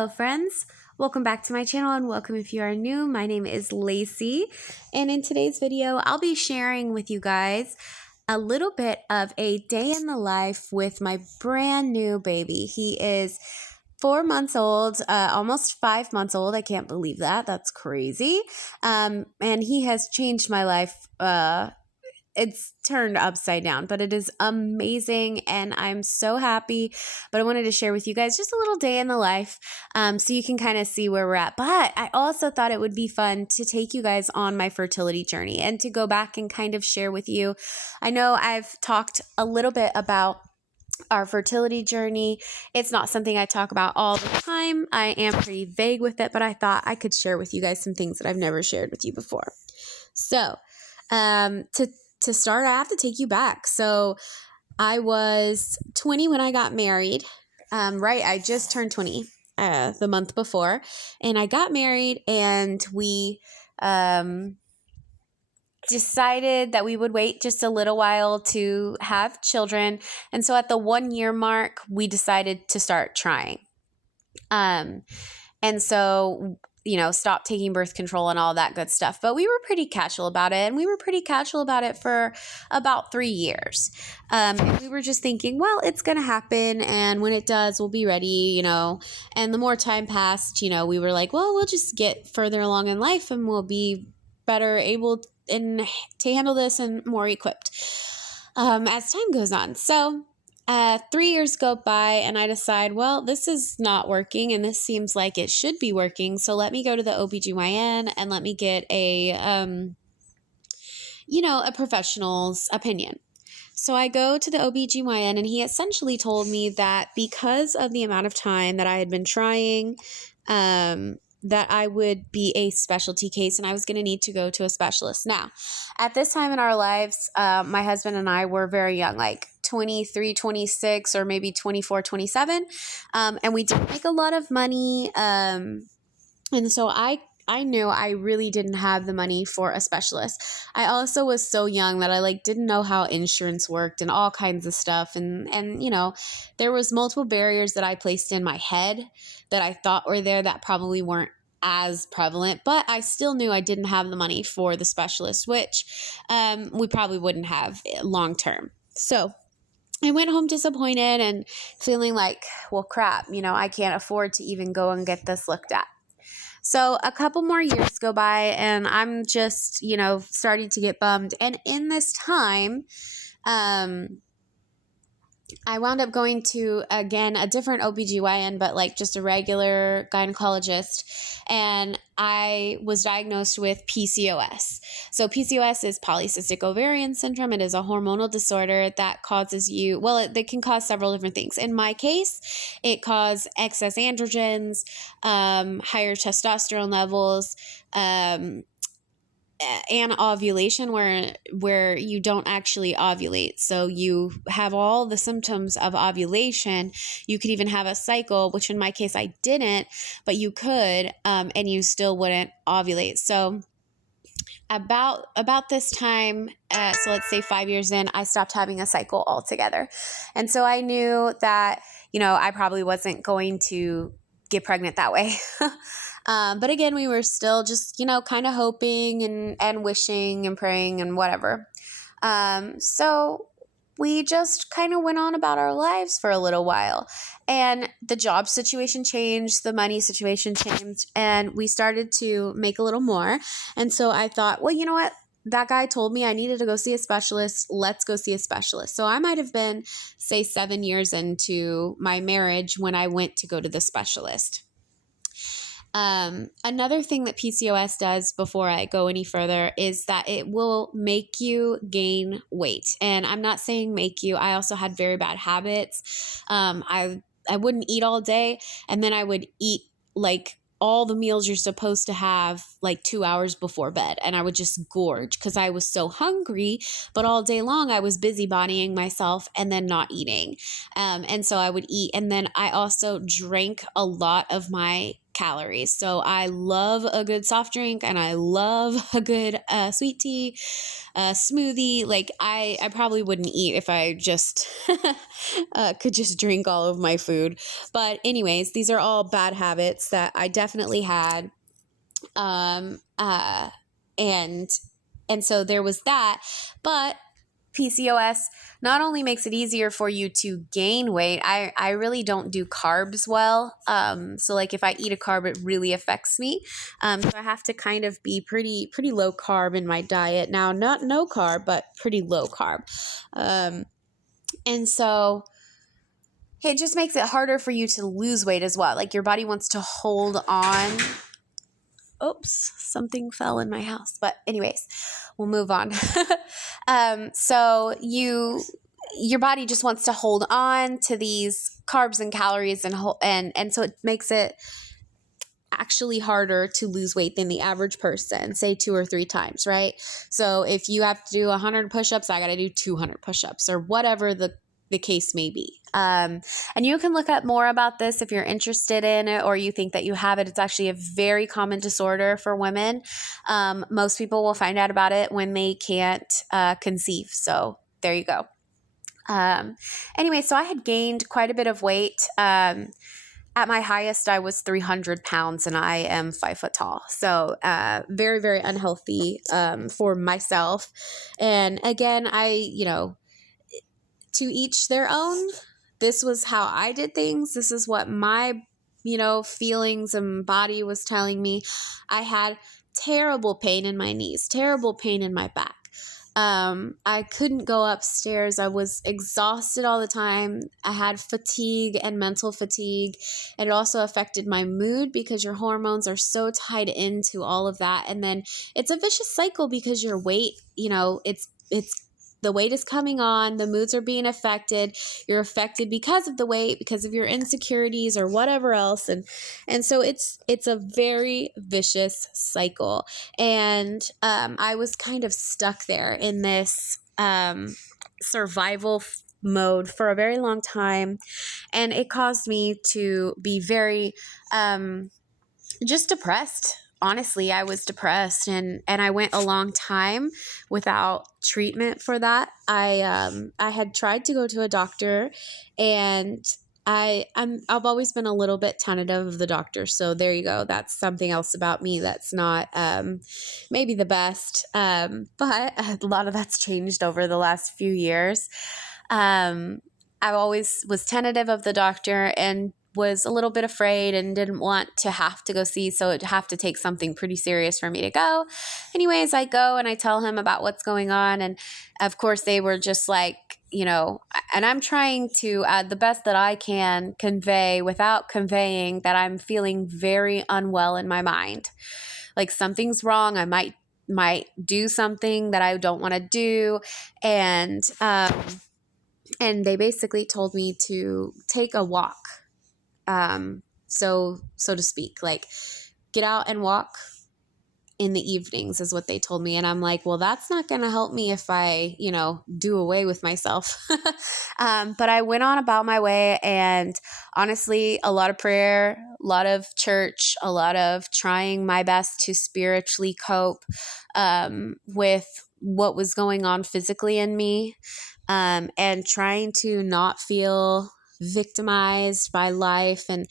Hello friends, welcome back to my channel and welcome if you are new. My name is Lacey, and in today's video I'll be sharing with you guys a little bit of a day in the life with my brand new baby. He is 4 months old, almost 5 months old. I can't believe that. That's crazy. And he has changed my life. It's turned upside down, but it is amazing and I'm so happy. But I wanted to share with you guys just a little day in the life so you can kind of see where we're at. But I also thought it would be fun to take you guys on my fertility journey and to go back and kind of share with you. I know I've talked a little bit about our fertility journey. It's not something I talk about all the time. I am pretty vague with it, but I thought I could share with you guys some things that I've never shared with you before. So to start, I have to take you back. So I was 20 when I got married. Right, I just turned 20 the month before, and I got married, and we decided that we would wait just a little while to have children. And so at the 1 year mark, we decided to start trying. And so stop taking birth control and all that good stuff. But we were pretty casual about it, and we were pretty casual about it for about 3 years. And we were just thinking, well, it's going to happen, and when it does, we'll be ready, And the more time passed, we were like, well, we'll just get further along in life, and we'll be better able to handle this and more equipped as time goes on. So 3 years go by and I decide, well, this is not working and this seems like it should be working. So let me go to the OBGYN and let me get a professional's opinion. So I go to the OBGYN and he essentially told me that because of the amount of time that I had been trying, that I would be a specialty case and I was going to need to go to a specialist. Now, at this time in our lives, my husband and I were very young, like 23, 26, or maybe 24, 27. And we didn't make a lot of money. And so I knew I really didn't have the money for a specialist. I also was so young that I didn't know how insurance worked and all kinds of stuff. And there was multiple barriers that I placed in my head that I thought were there that probably weren't as prevalent, but I still knew I didn't have the money for the specialist, which we probably wouldn't have long term. So I went home disappointed and feeling like, well, crap, I can't afford to even go and get this looked at. So a couple more years go by and I'm just, starting to get bummed. And in this time, I wound up going to, again, a different OBGYN, but just a regular gynecologist. And I was diagnosed with PCOS. So PCOS is polycystic ovarian syndrome. It is a hormonal disorder that causes it can cause several different things. In my case, it caused excess androgens, higher testosterone levels, and ovulation where you don't actually ovulate. So you have all the symptoms of ovulation. You could even have a cycle, which in my case I didn't, but you could, and you still wouldn't ovulate. So about this time, so let's say 5 years in, I stopped having a cycle altogether. And so I knew that, I probably wasn't going to get pregnant that way. But again, we were still just, kind of hoping and wishing and praying and whatever. So we just kind of went on about our lives for a little while, and the job situation changed, the money situation changed, and we started to make a little more. And so I thought, well, you know what? That guy told me I needed to go see a specialist. Let's go see a specialist. So I might have been, say, 7 years into my marriage when I went to go to the specialist. Another thing that PCOS does, before I go any further, is that it will make you gain weight. And I'm not saying make you. I also had very bad habits. I wouldn't eat all day, and then I would eat all the meals you're supposed to have 2 hours before bed. And I would just gorge because I was so hungry, but all day long I was busybodying myself and then not eating. And so I would eat. And then I also drank a lot of my calories. So I love a good soft drink and I love a good sweet tea, smoothie. Like I probably wouldn't eat if I just could just drink all of my food. But anyways, these are all bad habits that I definitely had. Um, uh, and so there was that, but PCOS not only makes it easier for you to gain weight, I really don't do carbs well. So like if I eat a carb, it really affects me. So I have to kind of be pretty low carb in my diet. Now, not no carb, but pretty low carb. And so it just makes it harder for you to lose weight as well. Like your body wants to hold on. Oops, something fell in my house. But anyways, we'll move on. So your body just wants to hold on to these carbs and calories and so it makes it actually harder to lose weight than the average person, say 2 or 3 times, right? So if you have to do 100 push-ups, I got to do 200 push-ups or whatever the case may be. And you can look up more about this if you're interested in it or you think that you have it. It's actually a very common disorder for women. Most people will find out about it when they can't conceive. So there you go. Anyway, so I had gained quite a bit of weight. At my highest, I was 300 pounds and I am 5 foot tall. So very, very unhealthy for myself. And again, to each their own. This was how I did things. This is what my, feelings and body was telling me. I had terrible pain in my knees, terrible pain in my back. I couldn't go upstairs. I was exhausted all the time. I had fatigue and mental fatigue. And it also affected my mood because your hormones are so tied into all of that. And then it's a vicious cycle because your weight, it's the weight is coming on, the moods are being affected, you're affected because of the weight, because of your insecurities or whatever else. And so it's a very vicious cycle. And I was kind of stuck there in this survival mode for a very long time. And it caused me to be very just depressed. Honestly, I was depressed and I went a long time without treatment for that. I had tried to go to a doctor and I've always been a little bit tentative of the doctor. So there you go. That's something else about me that's not maybe the best. But a lot of that's changed over the last few years. I always was tentative of the doctor and was a little bit afraid and didn't want to have to go see, so it'd have to take something pretty serious for me to go. Anyways, I go and I tell him about what's going on, and of course they were just like, and I'm trying to the best that I can convey without conveying that I'm feeling very unwell in my mind. Like something's wrong. I might do something that I don't want to do, and they basically told me to take a walk. So to speak, like get out and walk in the evenings is what they told me. And I'm like, well, that's not going to help me if I, do away with myself. But I went on about my way, and honestly, a lot of prayer, a lot of church, a lot of trying my best to spiritually cope, with what was going on physically in me, and trying to not feel victimized by life and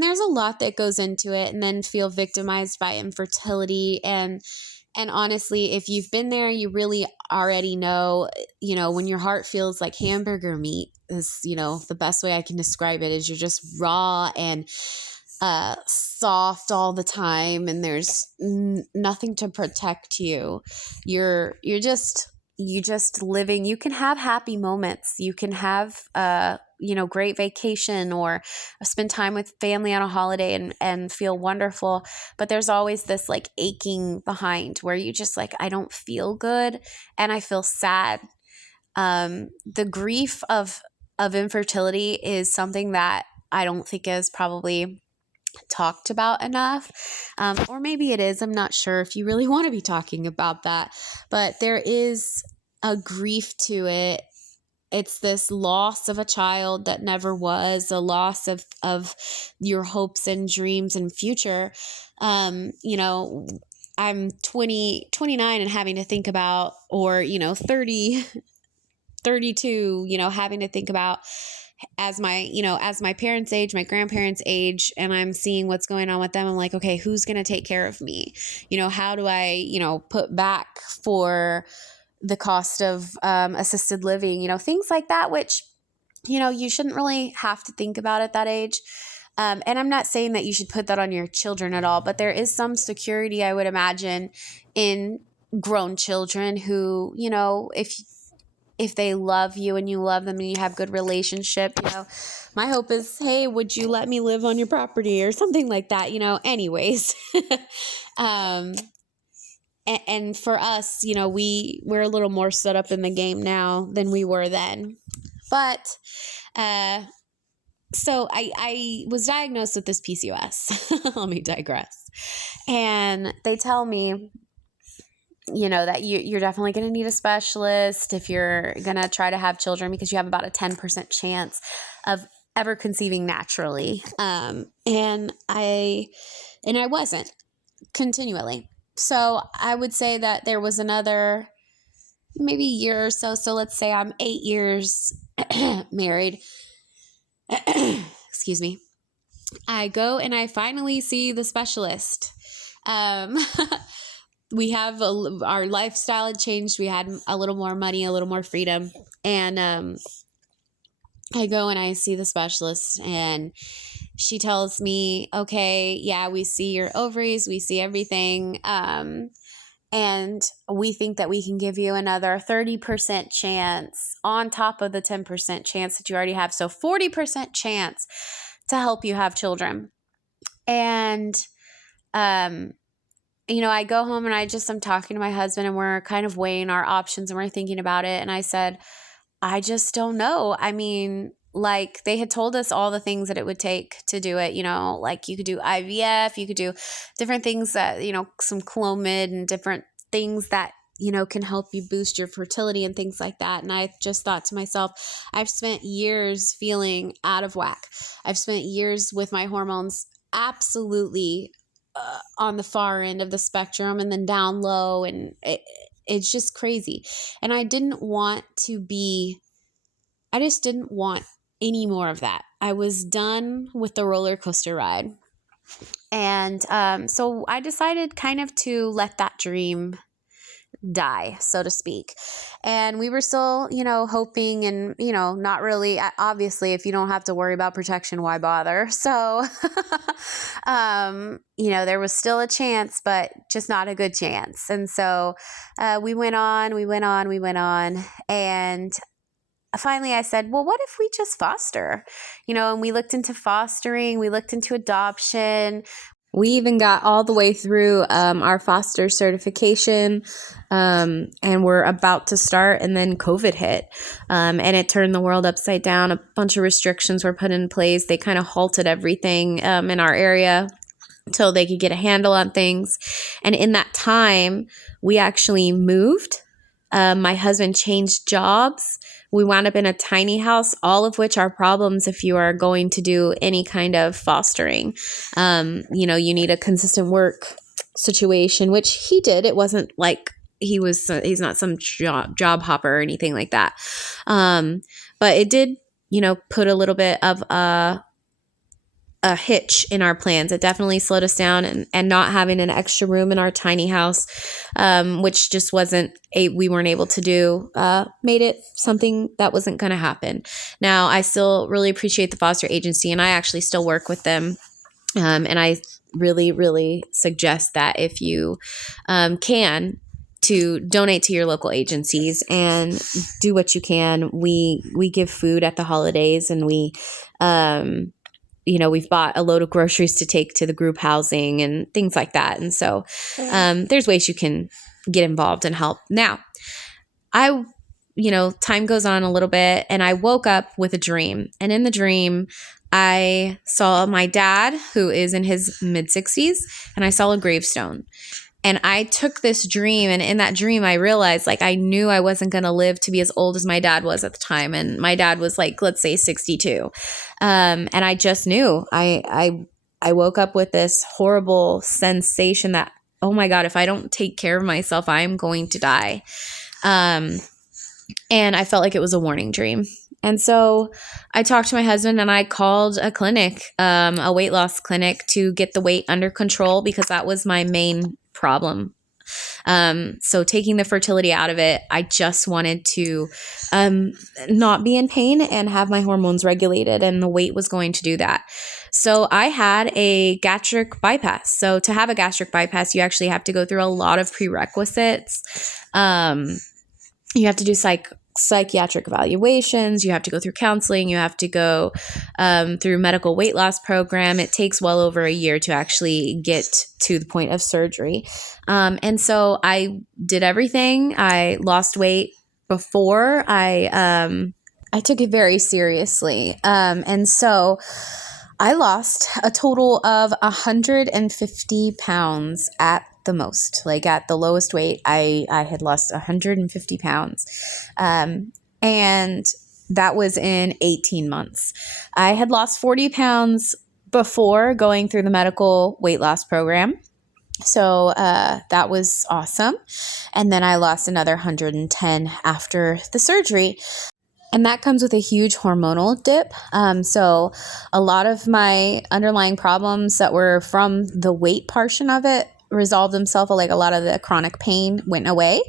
there's a lot that goes into it, and then feel victimized by infertility and honestly, if you've been there, you really already know, when your heart feels like hamburger meat is, the best way I can describe it is you're just raw and soft all the time, and there's nothing to protect you. You just living. You can have happy moments. You can have great vacation or spend time with family on a holiday and feel wonderful. But there's always this like aching behind where you just like, I don't feel good and I feel sad. The grief of infertility is something that I don't think is probably talked about enough, or maybe it is. I'm not sure if you really want to be talking about that, but there is a grief to it it's this loss of a child that never was, a loss of your hopes and dreams and future. You know, I'm 29 and having to think about, or, 30, 32, having to think about, as my parents age, my grandparents age, and I'm seeing what's going on with them. I'm like, okay, who's going to take care of me? How do I, put back for the cost of assisted living, things like that, which, you shouldn't really have to think about at that age. And I'm not saying that you should put that on your children at all, but there is some security, I would imagine, in grown children who, if they love you and you love them and you have good relationship, my hope is, hey, would you let me live on your property or something like that, anyways. And for us, we're a little more set up in the game now than we were then. But so I was diagnosed with this PCOS. Let me digress. And they tell me, that you're definitely going to need a specialist if you're going to try to have children, because you have about a 10% chance of ever conceiving naturally. And I wasn't continually. So I would say that there was another maybe year or so. So let's say I'm 8 years married. Excuse me. I go and I finally see the specialist. We have our lifestyle had changed. We had a little more money, a little more freedom. And I go and I see the specialist, and she tells me, okay, yeah, we see your ovaries, we see everything. And we think that we can give you another 30% chance on top of the 10% chance that you already have. So 40% chance to help you have children. And, I go home and I'm talking to my husband, and we're kind of weighing our options and we're thinking about it. And I said, I just don't know. I mean, like, they had told us all the things that it would take to do it, like you could do IVF, you could do different things that, some Clomid and different things that, can help you boost your fertility and things like that. And I just thought to myself, I've spent years feeling out of whack. I've spent years with my hormones absolutely on the far end of the spectrum and then down low. And it's just crazy. And I just didn't want any more of that. I was done with the roller coaster ride. And so I decided kind of to let that dream die, so to speak. And we were still, hoping and, not really, obviously, if you don't have to worry about protection, why bother? So, there was still a chance, but just not a good chance. And so we went on. And finally I said, well, what if we just foster? And we looked into fostering, we looked into adoption. We even got all the way through our foster certification, and we're about to start, and then COVID hit, and it turned the world upside down. A bunch of restrictions were put in place. They kind of halted everything in our area until they could get a handle on things. And in that time, we actually moved. My husband changed jobs. We wound up in a tiny house, all of which are problems if you are going to do any kind of fostering. You need a consistent work situation, which he did. It wasn't like he's not some job hopper or anything like that. But it did, put a little bit of a hitch in our plans. It definitely slowed us down, and not having an extra room in our tiny house, which just we weren't able to do, made it something that wasn't going to happen. Now, I still really appreciate the foster agency, and I actually still work with them. And I really, really suggest that if you can, to donate to your local agencies and do what you can. We give food at the holidays, and we've bought a load of groceries to take to the group housing and things like that. And so there's ways you can get involved and help. Now, time goes on a little bit, and I woke up with a dream. And in the dream, I saw my dad, who is in his mid-60s, and I saw a gravestone. And I took this dream, and in that dream, I realized like I knew I wasn't going to live to be as old as my dad was at the time. And my dad was like, let's say 62. And I just knew I woke up with this horrible sensation that, oh my God, if I don't take care of myself, I'm going to die. And I felt like it was a warning dream. And so I talked to my husband and I called a clinic, a weight loss clinic, to get the weight under control because that was my main problem. So taking the fertility out of it, I just wanted to not be in pain and have my hormones regulated, and the weight was going to do that. So I had a gastric bypass. So to have a gastric bypass, you actually have to go through a lot of prerequisites. You have to do psychiatric evaluations, you have to go through counseling, you have to go through medical weight loss program. It takes well over a year to actually get to the point of surgery. And so I did everything. I lost weight before. I took it very seriously. And so I lost a total of 150 pounds at the most. Like at the lowest weight, I had lost 150 pounds. And that was in 18 months. I had lost 40 pounds before going through the medical weight loss program. So that was awesome. And then I lost another 110 after the surgery. And that comes with a huge hormonal dip. So a lot of my underlying problems that were from the weight portion of it resolved themselves. Like a lot of the chronic pain went away,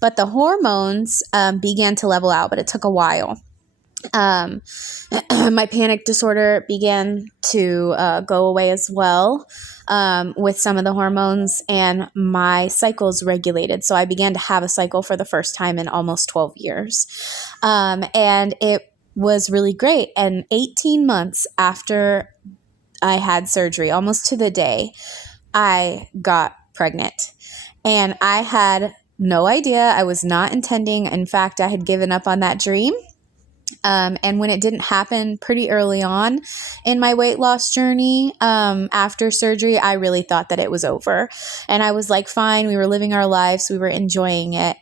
but the hormones began to level out, but it took a while. My panic disorder began to go away as well with some of the hormones, and my cycles regulated. So I began to have a cycle for the first time in almost 12 years. And it was really great. And 18 months after I had surgery, almost to the day, I got pregnant. And I had no idea. I was not intending. In fact, I had given up on that dream. And when it didn't happen pretty early on in my weight loss journey, after surgery, I really thought that it was over. And I was like, fine, we were living our lives. We were enjoying it.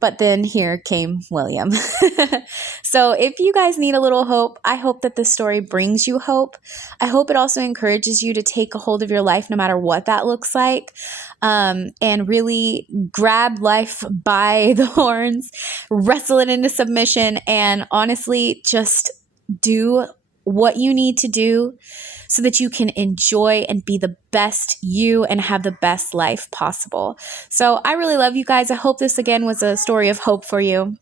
But then here came William. So if you guys need a little hope, I hope that this story brings you hope. I hope it also encourages you to take a hold of your life, no matter what that looks like, and really grab life by the horns, wrestle it into submission, and honestly, just do what you need to do so that you can enjoy and be the best you and have the best life possible. So I really love you guys. I hope this again was a story of hope for you.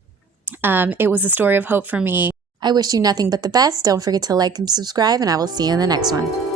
It was a story of hope for me. I wish you nothing but the best. Don't forget to like and subscribe, and I will see you in the next one.